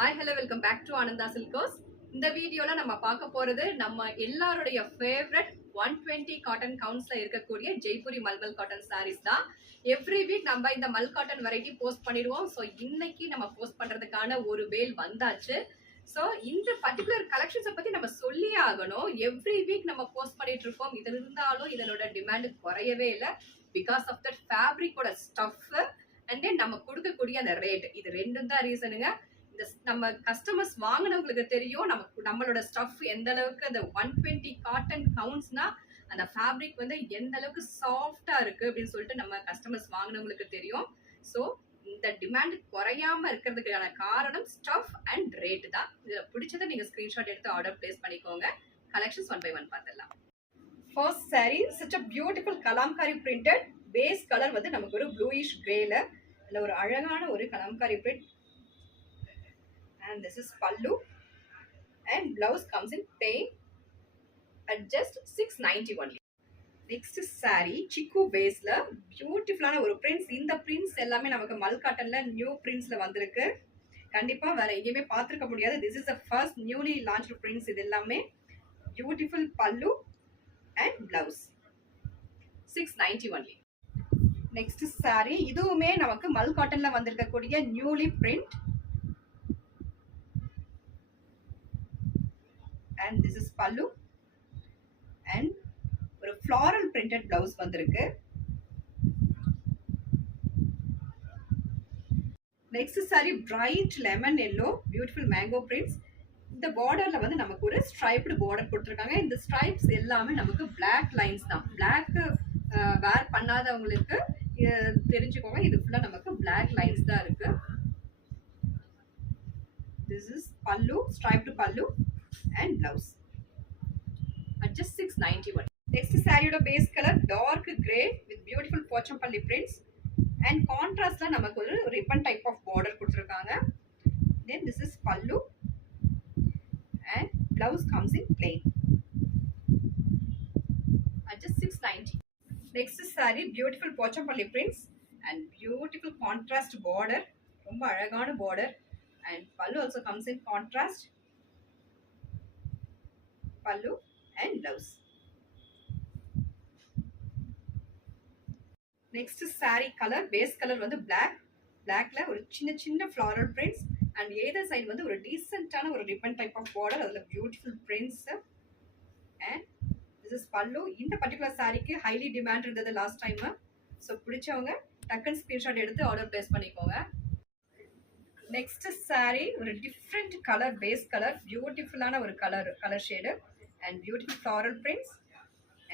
Hi hello welcome back to Ananda silks. இந்த வீடியோல நம்ம பார்க்க போறது நம்ம எல்லாருடைய ஃபேவரட் 120 காட்டன் கவுண்ட்ஸ்ல இருக்கக்கூடிய ஜெய்ப்பூரி மல்மல் காட்டன் சாரீஸ் தான். எவ்ரி வீக் நம்ம இந்த மல் காட்டன் வெரைட்டி போஸ்ட் பண்ணிடுவோம். ஸோ இன்னைக்கு நம்ம போஸ்ட் பண்றதுக்கான ஒரு வேல் வந்தாச்சு. ஸோ இந்த பர்டிகுலர் கலெக்ஷன்ஸை பத்தி நம்ம சொல்லியே ஆகணும். எவ்ரி வீக் நம்ம போஸ்ட் பண்ணிட்டு இருக்கோம். இது இருந்தாலும் இதனோட டிமாண்ட் குறையவே இல்லை. பிகாஸ் ஆஃப் தட் ஃபேப்ரிக்கோட ஸ்டஃப் அண்ட் தென் நம்ம கொடுக்கக்கூடிய அந்த ரேட், இது ரெண்டும் தான் ரீசனுங்க. நம்ம கஸ்டமர்ஸ் வாங்கினவங்களுக்கு தெரியும் நம்மளோட ஸ்டஃப் எந்த அளவுக்கு அந்த 120 காட்டன் கவுண்ட்ஸ்னா அந்த ஃபேப்ரிக் வந்து எந்த அளவுக்கு சாஃப்டா இருக்கு அப்படின்னு சொல்லிட்டு நம்ம கஸ்டமர்ஸ் வாங்கினவங்களுக்கு தெரியும். ஸோ இந்த டிமாண்ட் குறையாம இருக்கிறதுக்கான காரணம் ஸ்டஃப் அண்ட் ரேட் தான். இதுல பிடிச்சதை நீங்க ஸ்கிரீன்ஷாட் எடுத்து ஆர்டர் பிளேஸ் பண்ணிக்கோங்க. கலெக்ஷன்ஸ் ஒன் பை ஒன் பார்த்துடலாம். First sari such a beautiful Kalamkari printed base colour வந்து நமக்கு ஒரு ப்ளூயிஷ் கிரேல இல்ல ஒரு அழகான ஒரு Kalamkari print. And this is pallu and blouse comes in plain at just 690 only. Next is saree chiku base la beautiful ஆன ஒரு prints. இந்த prints எல்லாமே நமக்கு மல் காட்டன்ல நியூ printsல வந்திருக்கு. கண்டிப்பா வேற எங்கேயுமே பார்த்திருக்க முடியாது. This is the first newly launched prints. இது எல்லாமே beautiful pallu and blouse 690 only. Next is saree. இதுவுமே நமக்கு மல் காட்டன்ல வந்திருக்கக்கூடிய newly print. And this is pallu and ஒரு floral printed blouse வந்திருக்கு. Next saree bright lemon yellow beautiful mango prints. இந்த borderல வந்து நமக்கு ஒரு striped border கொடுத்திருக்காங்க. இந்த stripes எல்லாமே நமக்கு black lines தான். black wear பண்ணாதவங்களுக்கு தெரிஞ்சுக்கோங்க, இது ஃபுல்லா நமக்கு black lines தான் இருக்கு. This is pallu, striped pallu and blouse at just 691. Next saree oda base color dark gray with beautiful pochampalli prints and contrast la namakku oru ribbon type of border kuduthirukanga. Then this is pallu and blouse comes in plain at just 690. Next saree beautiful pochampalli prints and beautiful contrast border, romba alagana border, and pallu also comes in contrast pallu and blouse. Next saree color base color வந்து blackல ஒரு சின்ன floral prints and either side வந்து ஒரு decent ஆன ஒரு ribbon type of border, அதுல beautiful prints and this is pallu. இந்த particular saree highly demand இருந்தது last time. so பிடிச்சவங்க டக்குன்னு ஸ்கிரீன்ஷாட் எடுத்து ஆர்டர் பிளேஸ் பண்ணிக்கோங்க. நெக்ஸ்ட் saree ஒரு டிஃப்ரெண்ட் கலர் பேஸ் கலர், பியூட்டிஃபுல்லான ஒரு colour shade and beautiful floral prints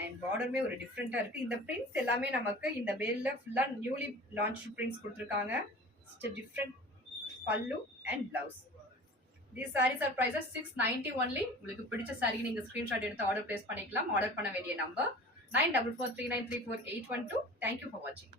and பார்டருமே ஒரு டிஃப்ரெண்ட்டாக இருக்குது. இந்த பிரிண்ட்ஸ் எல்லாமே நமக்கு இந்த வேலில் ஃபுல்லாக நியூலி லான்ச் பிரிண்ட்ஸ் கொடுத்துருக்காங்க. டிஃப்ரெண்ட் பல்லு and blouse. These sarees are priced at 690 only. உங்களுக்கு பிடிச்ச saree நீங்க ஸ்கிரீன்ஷாட் எடுத்து ஆர்டர் பிளேஸ் பண்ணிக்கலாம். ஆர்டர் பண்ண வேண்டிய number 9443934812. Thank you for watching.